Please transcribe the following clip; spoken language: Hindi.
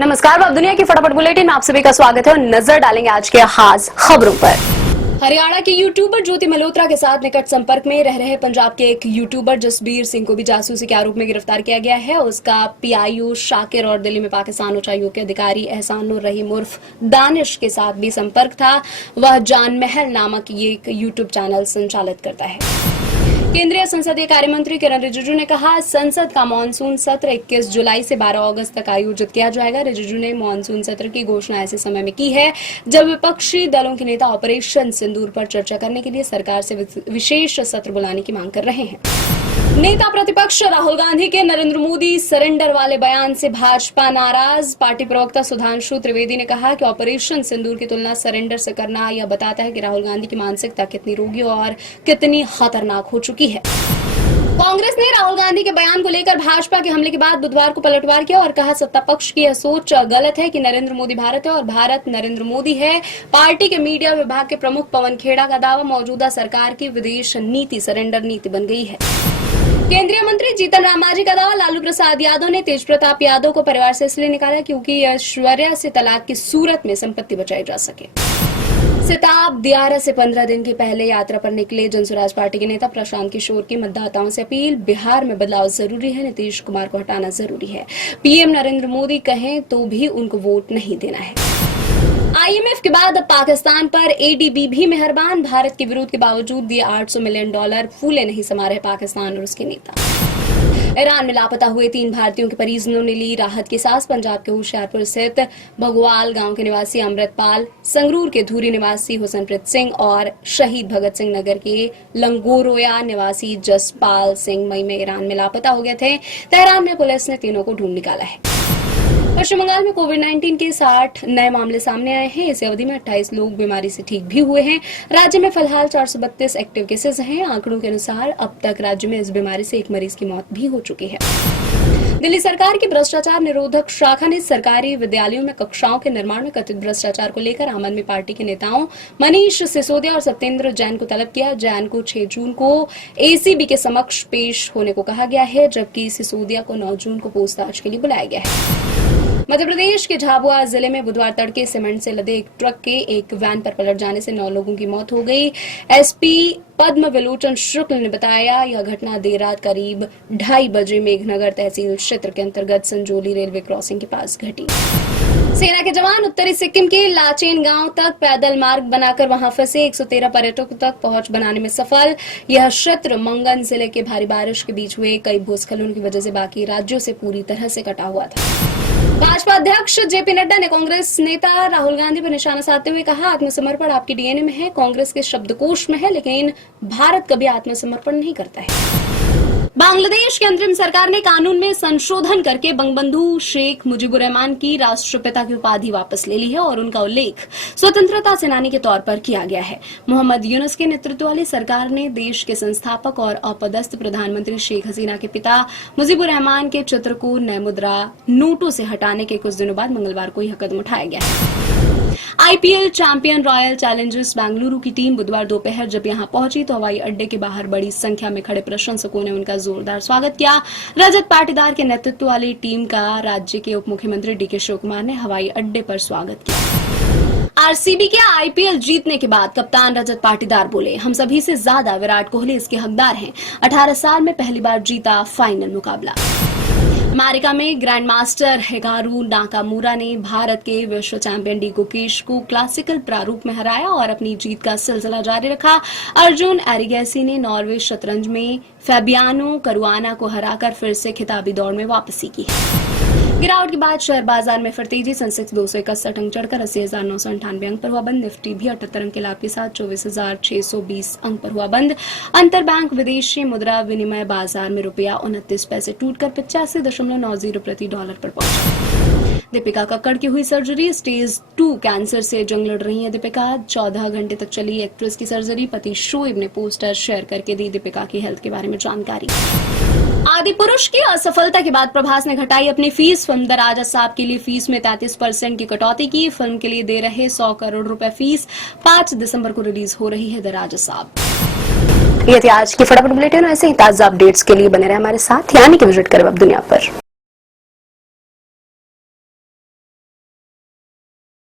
नमस्कार, अब दुनिया की फटाफट बुलेटिन में आप सभी का स्वागत है और नजर डालेंगे आज के खास खबरों पर। हरियाणा के यूट्यूबर ज्योति मल्होत्रा के साथ निकट संपर्क में रह रहे पंजाब के एक यूट्यूबर जसबीर सिंह को भी जासूसी के आरोप में गिरफ्तार किया गया है। उसका पीआईओ शाकिर और दिल्ली में पाकिस्तान उच्चायोग के अधिकारी एहसानुर रहीम उर्फ दानिश के साथ भी संपर्क था। वह जान महल नामक ये एक यूट्यूब चैनल संचालित करता है। केंद्रीय संसदीय कार्य मंत्री किरण रिजिजू ने कहा, संसद का मानसून सत्र 21 जुलाई से 12 अगस्त तक आयोजित किया जाएगा। रिजिजू ने मानसून सत्र की घोषणा ऐसे समय में की है जब विपक्षी दलों के नेता ऑपरेशन सिंदूर पर चर्चा करने के लिए सरकार से विशेष सत्र बुलाने की मांग कर रहे हैं। नेता प्रतिपक्ष राहुल गांधी के नरेंद्र मोदी सरेंडर वाले बयान से भाजपा नाराज। पार्टी प्रवक्ता सुधांशु त्रिवेदी ने कहा कि ऑपरेशन सिंदूर की तुलना सरेंडर से करना यह बताता है कि राहुल गांधी की मानसिकता कितनी रोगी और कितनी खतरनाक हो चुकी है। कांग्रेस ने राहुल गांधी के बयान को लेकर भाजपा के हमले के बाद बुधवार को पलटवार किया और कहा, सत्ता पक्ष की यह सोच गलत है कि नरेंद्र मोदी भारत है और भारत नरेंद्र मोदी है। पार्टी के मीडिया विभाग के प्रमुख पवन खेड़ा का दावा, मौजूदा सरकार की विदेश नीति सरेंडर नीति बन गई है। केंद्रीय मंत्री जीतन राम मांझी का दावा, लालू प्रसाद यादव ने तेज प्रताप यादव को परिवार से इसलिए निकाला क्योंकि ऐश्वर्या से तलाक की सूरत में संपत्ति बचाई जा सके। सिताब दियारा से 15 दिन के पहले यात्रा पर निकले जनसुराज पार्टी के नेता प्रशांत किशोर की मतदाताओं से अपील, बिहार में बदलाव जरूरी है, नीतीश कुमार को हटाना जरूरी है। पीएम नरेंद्र मोदी कहें तो भी उनको वोट नहीं देना है। आईएमएफ के बाद अब पाकिस्तान पर एडीबी भी मेहरबान। भारत के विरोध के बावजूद दिए $800 मिलियन फूले नहीं समा रहे पाकिस्तान और उसके नेता। ईरान में लापता हुए 3 भारतीयों के परिजनों ने ली राहत की सांस। पंजाब के होशियारपुर स्थित भगवाल गांव के निवासी अमृतपाल, संगरूर के धूरी निवासी हुसनप्रीत सिंह और शहीद भगत सिंह नगर के लंगोरोया निवासी जसपाल सिंह मई में ईरान में लापता हो गए थे। तेहरान में पुलिस ने तीनों को ढूंढ निकाला है। पश्चिम बंगाल में कोविड-19 के 60 नए मामले सामने आए हैं। इस अवधि में 28 लोग बीमारी से ठीक भी हुए हैं। राज्य में फिलहाल 432 एक्टिव केसेस हैं। आंकड़ों के अनुसार अब तक राज्य में इस बीमारी से एक मरीज की मौत भी हो चुकी है। दिल्ली सरकार की भ्रष्टाचार निरोधक शाखा ने सरकारी विद्यालयों में कक्षाओं के निर्माण में कथित भ्रष्टाचार को लेकर आम आदमी पार्टी के नेताओं मनीष सिसोदिया और सत्येंद्र जैन को तलब किया। जैन को 6 जून को एसीबी के समक्ष पेश होने को कहा गया है, जबकि सिसोदिया को 9 जून को पूछताछ के लिए बुलाया गया है। मध्य प्रदेश के झाबुआ जिले में बुधवार तड़के सीमेंट से लदे एक ट्रक के एक वैन पर पलट जाने से 9 लोगों की मौत हो गई। एसपी पद्म विलोचन शुक्ल ने बताया, यह घटना देर रात करीब 2:30 बजे मेघनगर तहसील क्षेत्र के अंतर्गत संजोली रेलवे क्रॉसिंग के पास घटी। सेना के जवान उत्तरी सिक्किम के लाचेन गांव तक पैदल मार्ग बनाकर वहां फंसे 113 पर्यटकों तक पहुंच बनाने में सफल। यह क्षेत्र मंगन जिले के भारी बारिश के बीच हुए कई भूस्खलन की वजह से बाकी राज्यों से पूरी तरह से कटा हुआ था। भाजपा अध्यक्ष जेपी नड्डा ने कांग्रेस नेता राहुल गांधी पर निशाना साधते हुए कहा, आत्मसमर्पण आपकी डीएनए में है, कांग्रेस के शब्दकोश में है, लेकिन भारत कभी आत्मसमर्पण नहीं करता है। बांग्लादेश की अंतरिम सरकार ने कानून में संशोधन करके बंगबंधु शेख मुजीबुर रहमान की राष्ट्रपिता की उपाधि वापस ले ली है और उनका उल्लेख स्वतंत्रता सेनानी के तौर पर किया गया है। मोहम्मद यूनुस के नेतृत्व वाली सरकार ने देश के संस्थापक और अपदस्थ प्रधानमंत्री शेख हसीना के पिता मुजीबुर रहमान के चित्र को नए मुद्रा नोटों से हटाने के कुछ दिनों बाद मंगलवार को यह कदम उठाया गया है। IPL champion royal Challengers Bengaluru की टीम बुधवार दोपहर जब यहां पहुंची तो हवाई अड्डे के बाहर बड़ी संख्या में खड़े प्रशंसकों ने उनका जोरदार स्वागत किया। रजत पाटीदार के नेतृत्व वाली टीम का राज्य के उप मुख्यमंत्री डीके शिव कुमार ने हवाई अड्डे पर स्वागत किया। आरसीबी के आईपीएल जीतने के बाद कप्तान रजत पाटीदार बोले, हम सभी से ज्यादा विराट कोहली इसके हकदार हैं। 18 साल में पहली बार जीता फाइनल मुकाबला। अमेरिका में ग्रैंड मास्टर हिकारू नाकामुरा ने भारत के विश्व चैंपियन डी गुकेश को क्लासिकल प्रारूप में हराया और अपनी जीत का सिलसिला जारी रखा। अर्जुन एरिगैसी ने नॉर्वे शतरंज में फैबियानो करुआना को हराकर फिर से खिताबी दौड़ में वापसी की। गिरावट के बाद शेयर बाजार में फिर तेजी। सेंसेक्स 261 अंक चढ़कर 80,998 अंक पर हुआ बंद। निफ्टी भी 78 अंक के लाभ के साथ 24,620 अंक पर हुआ बंद। अंतर बैंक विदेशी मुद्रा विनिमय बाजार में रुपया 29 पैसे टूटकर 85.90 प्रति डॉलर पर पहुंचा। दीपिका कक्कड़ की हुई सर्जरी। स्टेज 2 कैंसर से जंग लड़ रही है दीपिका। 14 घंटे तक चली एक्ट्रेस की सर्जरी। पति शोएब ने पोस्टर शेयर करके दी दीपिका की हेल्थ के बारे में जानकारी। आदि पुरुष की असफलता के बाद प्रभास ने घटाई अपनी फीस। फिल्म दराजा साहब के लिए फीस में 33% की कटौती की। फिल्म के लिए दे रहे 100 करोड़ रुपए फीस। 5 दिसंबर को रिलीज हो रही है दराजा साहब। ये थी आज की फटाफट बुलेटिन। ऐसे ही ताजा अपडेट्स के लिए बने रहे हमारे साथ, यानी कि विजिट करें अब दुनिया पर।